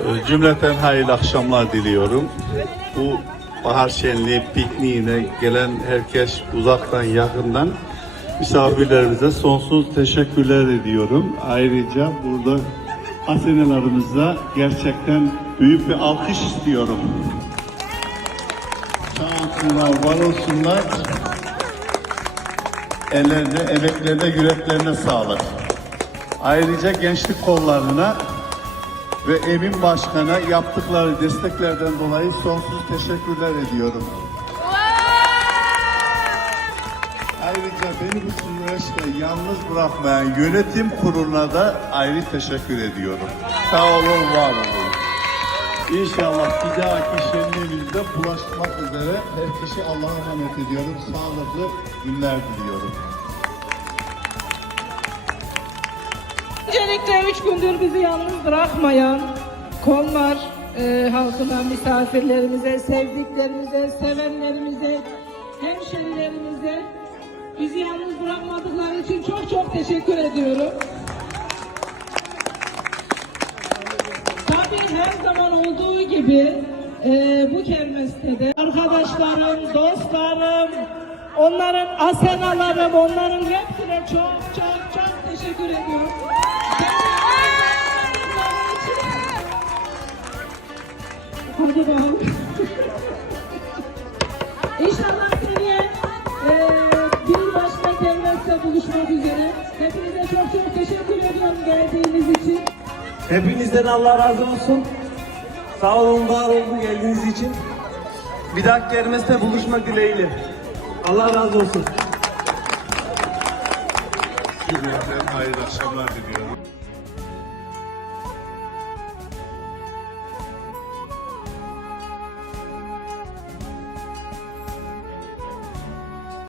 Ee, Cümleten hayırlı akşamlar diliyorum. Bu bahar şenliği pikniğine gelen herkes uzaktan yakından misafirlerimize sonsuz teşekkürler ediyorum. Ayrıca burada hasenelarımıza gerçekten büyük bir alkış istiyorum. Sağ olsunlar, var olsunlar. Ellerine, emeklerine, yüreklerine sağlık. Ayrıca gençlik kollarına ve Emin Başkan'a yaptıkları desteklerden dolayı sonsuz teşekkürler ediyorum. Ayrıca beni bu süreçte yalnız bırakmayan yönetim kuruluna da ayrı teşekkür ediyorum. Sağ olun, var olun. İnşallah bir dahaki şenliğimizde bulaşmak üzere her kişi Allah'a emanet ediyorum. Sağlıklı günler diliyorum. Öncelikle üç gündür bizi yalnız bırakmayan kollar e, halkına, misafirlerimize, sevdiklerimize, sevenlerimize, hemşerilerimize bizi yalnız bırakmadıkları için çok çok teşekkür ediyorum. Tabii her zaman olduğu gibi e, bu kermeste de arkadaşlarım, dostlarım, onların asenalarım, onların hepsine çok çok çok teşekkür ediyorum. İnşallah seneye e, bir başka kermeste buluşmak üzere. Hepinize çok çok teşekkür ediyorum geldiğiniz için. Hepinizden Allah razı olsun. Sağ olun, var olun geldiğiniz için. Bir dahaki kermeste buluşmak dileğiyle. Allah razı olsun. Cümleten hayırlı akşamlar diliyorum.